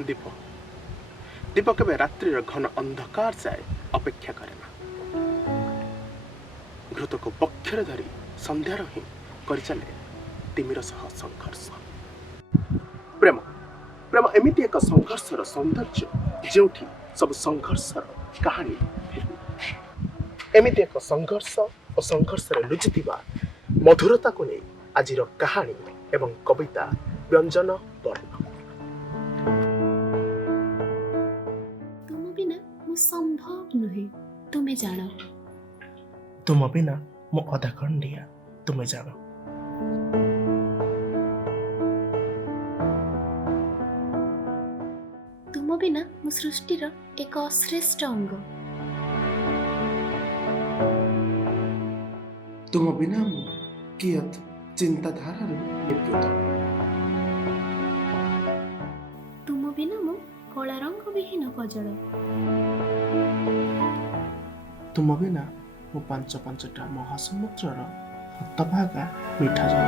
दीप दीप केवे रात्रिर घन अंधकार जाए अपेक्षा करे ना। घृत को पक्षर धरी संध्यार ही कर चले तिमिर सह संघर्ष। प्रेम प्रेम एमिति एक संघर्षर सौंदर्य जोठी सब संघर्षर कहानी एमिति एक संघर्ष और संघर्ष लुचिथिबा मधुरता को नहीं आजिर कहानी एवं कविता व्यंजन वर्ण। तुम बिना मु संभव नुहे तुम्हें जान। तुम बिना मु अधा खंडिया तुम्हें जान। तुम बिना मु सृष्टिर एक श्रेष्ठ अंग। तुम बिना मु कियत चिंताधारा विद्युत। तुम बिना मु कला रंग विहीन कजल। तुम बिना मु पांच पांचटा महासमुद्रर हतभागा मिठा जल।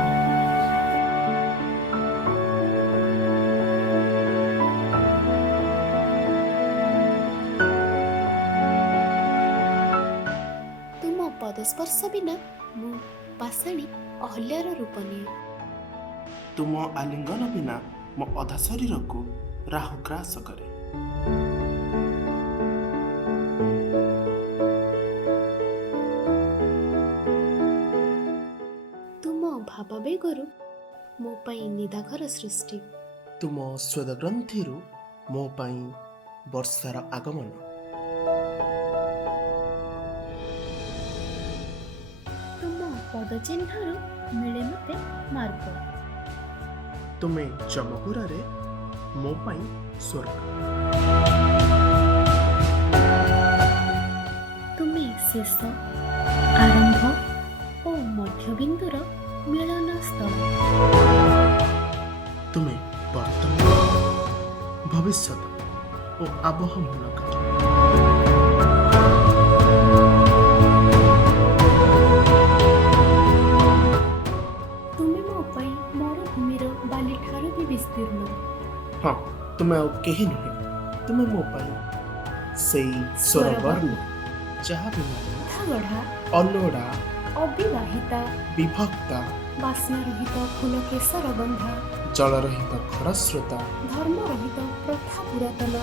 तुम पदस्पर्श बिना मु पाषाणी अहल्यार रूप निये। तुम आलिंगन बिना मो अधा शरीर को राहु ग्रास करे। तुम भाववेगरु मो पई निदाघर सृष्टि। तुम स्वेद ग्रंथिरु मो पई वर्षार आगमन। तुम पदचिह्नरु मिले मते मार्ग। तुमे चमकुरारे मो पई स्वर्ग। तुमे शेष आरंभ ओ मध्यबिंदुर मिलन स्थल। तुमे वर्तमान भविष्यत ओ आबह मूलक। तुमे मो पई मरुभूमिर बाली ठारू भी विस्तीर्ण। हाँ तुमे आउ केही नुहे। तुमे मो पई सेई स्वरवर्ण जहा बिना गढ़ा अलोड़ा अविवाहिता विभक्ता बास्ना रहित फूल केशर गंधा जल रहित खरस्रोता धर्म रहित प्रथा पुरातन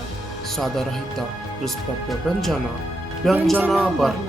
स्वाद रहित पुष्प व्यंजन व्यंजन वर्ण।